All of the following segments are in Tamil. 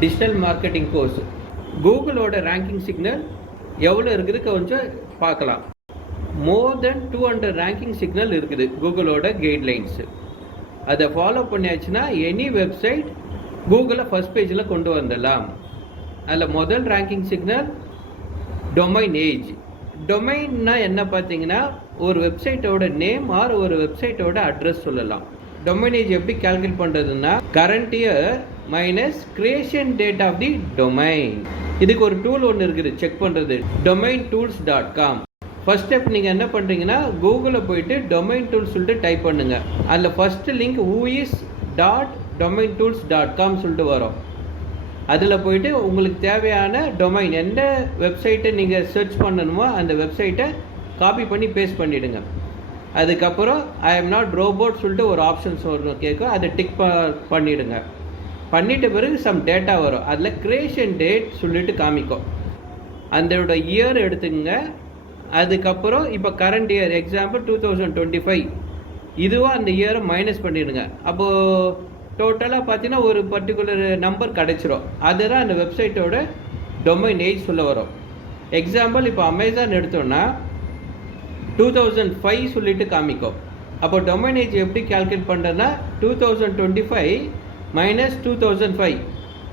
Digital marketing course. கூகுளோட ரேங்கிங் சிக்னல் எவ்வளோ இருக்குது கொஞ்சம் பார்க்கலாம். மோர் தென் 200 ரேங்கிங் சிக்னல் இருக்குது கூகுளோட கைட்லைன்ஸு. அதை ஃபாலோ பண்ணியாச்சுன்னா எனி வெப்சைட் கூகுளை ஃபர்ஸ்ட் பேஜில் கொண்டு வந்துடலாம். அதில் முதல் ரேங்கிங் சிக்னல் டொமைன் ஏஜ். டொமைன்னா என்ன பார்த்தீங்கன்னா ஒரு வெப்சைட்டோட நேம் ஆர் ஒரு வெப்சைட்டோட அட்ரஸ் சொல்லலாம். டொமைன் ஏஜ் எப்படி கால்குலேட் பண்ணுறதுன்னா current year minus creation date of the domain. இதுக்கு ஒரு டூல் ஒன்று இருக்குது செக் பண்ணுறது, domaintools.com. ஃபர்ஸ்ட் ஸ்டெப் நீங்கள் என்ன பண்ணுறீங்கன்னா கூகுளில் போயிட்டு டொமைன் டூல்ஸ் சொல்லிட்டு டைப் பண்ணுங்கள். அதில் ஃபஸ்ட்டு லிங்க் whois.domaintools.com சொல்லிட்டு வரும். அதில் போயிட்டு உங்களுக்கு தேவையான டொமைன் எந்த வெப்சைட்டை நீங்கள் சர்ச் பண்ணணுமோ அந்த வெப்சைட்டை காப்பி பண்ணி பேஸ்ட் பண்ணிவிடுங்க. அதுக்கப்புறம் ஐ எம் நாட் ரோபோட் சொல்லிட்டு ஒரு ஆப்ஷன்ஸ் வரும் கேட்கும், அதை டிக் பண்ணிவிடுங்க. பண்ணிட்ட பிறகு சம் டேட்டா வரும். அதில் கிரியேஷன் டேட் சொல்லிட்டு காமிக்கும். அதோட இயர் எடுத்துங்க. அதுக்கப்புறம் இப்போ கரண்ட் இயர் எக்ஸாம்பிள் 2025 இதுவாக அந்த இயரை மைனஸ் பண்ணிடுங்க. அப்போது டோட்டலாக பார்த்தீங்கன்னா ஒரு பர்டிகுலர் நம்பர் கிடச்சிரும். அதுதான் அந்த வெப்சைட்டோட டொமைன் ஏஜ் சொல்ல வரும். எக்ஸாம்பிள் இப்போ அமேசான் எடுத்தோன்னா 2005 சொல்லிட்டு காமிக்கும். அப்போ டொமைன் ஏஜ் எப்படி கால்குலேட் பண்ணுறதுன்னா 2025 மைனஸ் 2005,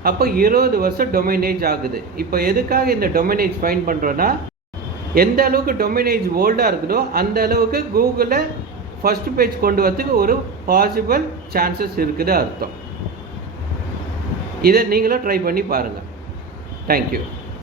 அப்போ 20 வருஷம் டொமைன் ஏஜ் ஆகுது. இப்போ எதுக்காக இந்த டொமைன் ஏஜ் ஃபைன் பண்ணுறோன்னா எந்த அளவுக்கு டொமைன் ஏஜ் ஓல்டாக இருக்குதோ அந்த அளவுக்கு கூகுளை ஃபர்ஸ்ட் பேஜ் கொண்டு வரதுக்கு ஒரு பாசிபிள் சான்சஸ் இருக்குது அர்த்தம். இதை நீங்களும் ட்ரை பண்ணி பாருங்கள். தேங்க்யூ.